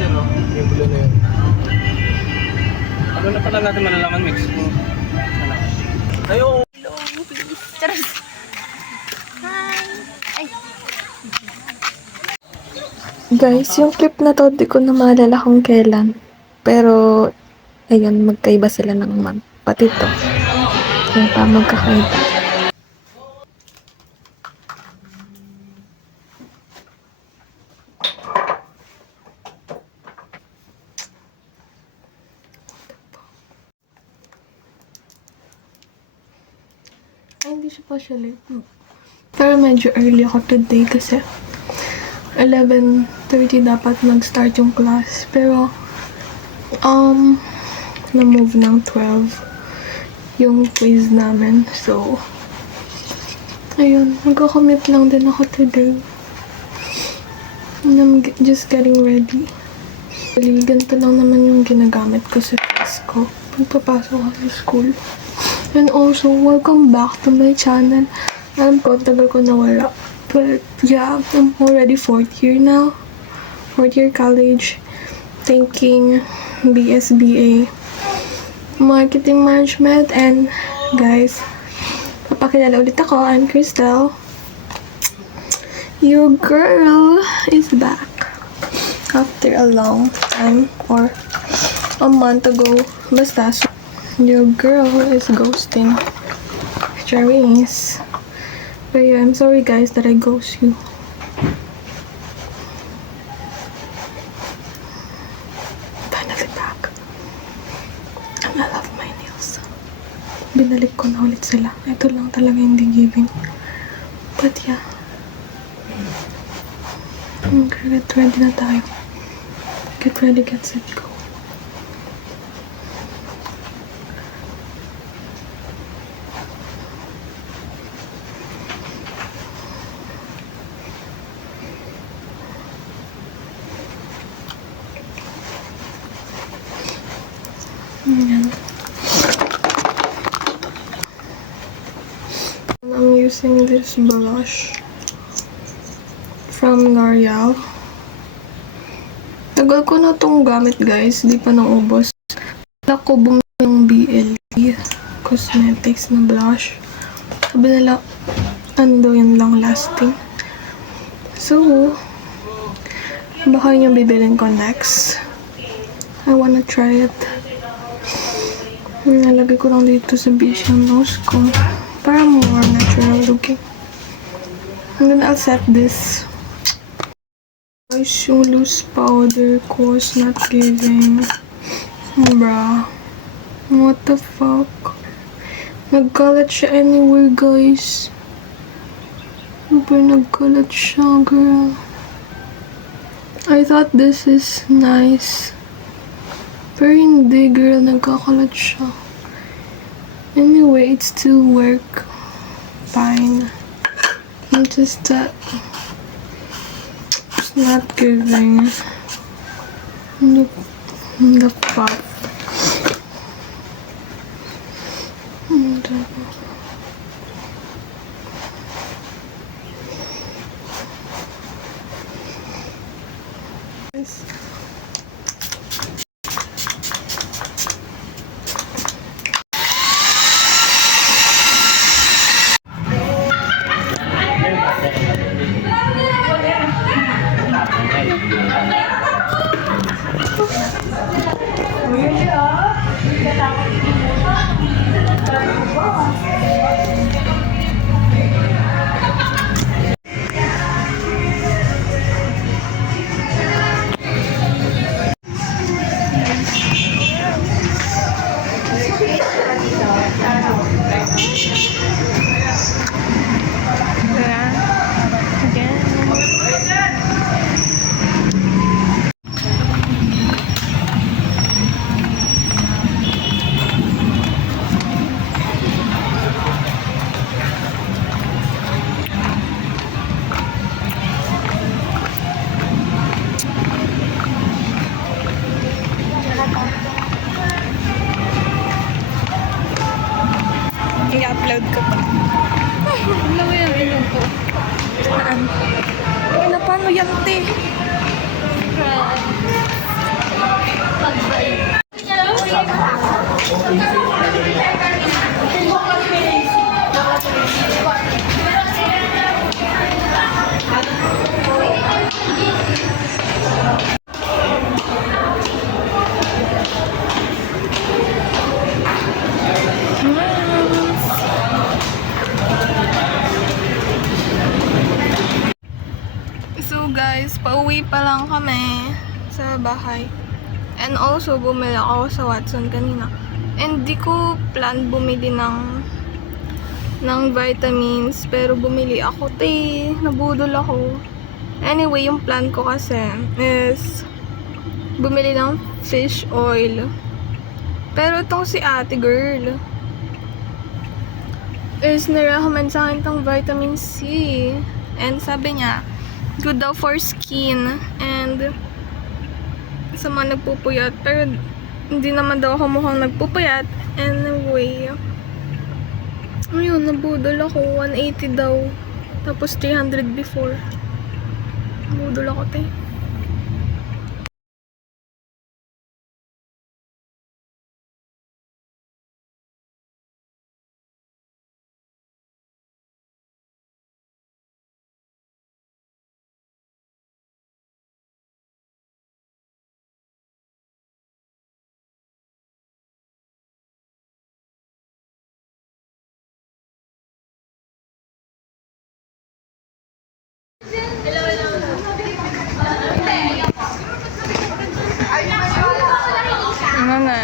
yun, no? Yung blue na yun. Ano na pala natin malalaman mix mo? Ano? Ayo! Hello, please. Charos. Hi. Ay. Guys, yung clip na to, di ko na maalala kung kailan. Pero, ayun, magkaiba sila ng month. Pati to. Kaya pa magkakaiba. Ay, hindi siya pa siya late. Pero medyo early ako today kasi 11:30 dapat mag-start yung class. Pero, na-move ng 12 yung quiz namin. So, ayun, magko-commit lang din ako today. And I'm just getting ready. Actually, ganito lang naman yung ginagamit ko sa class ko pagpapasok ako sa school. And also, welcome back to my channel. Alam ko, tagal ko nawala. But yeah, I'm already 4th year now. 4th year college. Taking BSBA Marketing Management. And guys, papakilala ulit ako. I'm Crystal. Your girl is back. After a long time or a month ago. Basta, your girl is ghosting. Charis. But yeah, I'm sorry guys that I ghost you. Finally back. And I love my nails. Binalik ko na ulit sila. Ito lang talaga hindi giving. But yeah. Get ready na tayo. Get ready, get set, go. Ayan. I'm using this blush from L'Oreal. Tagal ko na tong gamit guys, di pa naubos. Ako bumili ng BLE Cosmetics na blush. Sabi nila, ano daw yun lang lasting. So, baka yun yung bibilin ko next. I wanna try it. Nalagay ko lang dito sa base yung nose ko. Para more natural looking. And then I'll set this. Guys, yung loose powder ko is not giving. Bruh. What the fuck? Nagkalat siya anywhere, guys. Super nagkalat siya, girl. I thought this is nice. Pero hindi, girl. Nagkakalat siya. Anyway, it still work fine. It's just that it's not giving the pop. sa bahay. And also, bumili ako sa Watson kanina. And di ko plan bumili ng vitamins, pero bumili ako, nabudol ako. Anyway, yung plan ko kasi is bumili ng fish oil. Pero itong si ate girl is nirecommend sa akin itong vitamin C. And sabi niya, good daw for skin and sa mga nagpupuyat. Pero hindi naman daw ako mukhang nagpupuyat. Anyway, ayun, nabudol ako. 180 daw. Tapos 300 before. Nabudol ako, Ano na?